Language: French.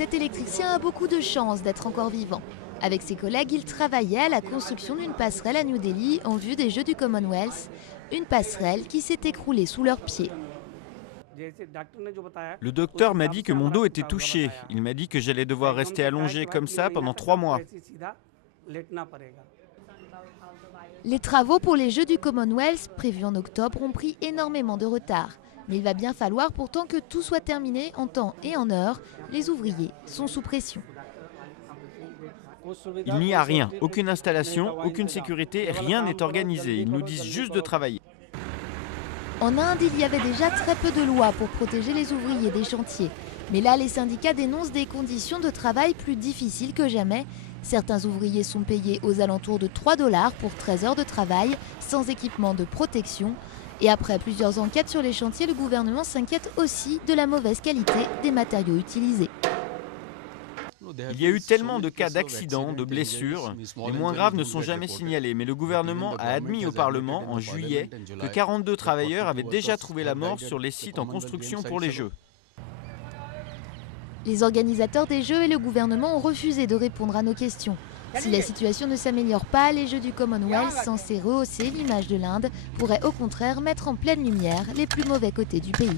cet électricien a beaucoup de chance d'être encore vivant. Avec ses collègues, il travaillait à la construction d'une passerelle à New Delhi en vue des Jeux du Commonwealth, une passerelle qui s'est écroulée sous leurs pieds. Le docteur m'a dit que mon dos était touché. Il m'a dit que j'allais devoir rester allongé comme ça pendant 3 mois. Les travaux pour les Jeux du Commonwealth, prévus en octobre, ont pris énormément de retard. Mais il va bien falloir pourtant que tout soit terminé en temps et en heure. Les ouvriers sont sous pression. Il n'y a rien, aucune installation, aucune sécurité, rien n'est organisé. Ils nous disent juste de travailler. En Inde, il y avait déjà très peu de lois pour protéger les ouvriers des chantiers. Mais là, les syndicats dénoncent des conditions de travail plus difficiles que jamais. Certains ouvriers sont payés aux alentours de 3 $ pour 13 heures de travail, sans équipement de protection. Et après plusieurs enquêtes sur les chantiers, le gouvernement s'inquiète aussi de la mauvaise qualité des matériaux utilisés. Il y a eu tellement de cas d'accidents, de blessures. Les moins graves ne sont jamais signalés, mais le gouvernement a admis au Parlement en juillet que 42 travailleurs avaient déjà trouvé la mort sur les sites en construction pour les Jeux. Les organisateurs des Jeux et le gouvernement ont refusé de répondre à nos questions. Si la situation ne s'améliore pas, les Jeux du Commonwealth, censés rehausser l'image de l'Inde, pourraient au contraire mettre en pleine lumière les plus mauvais côtés du pays.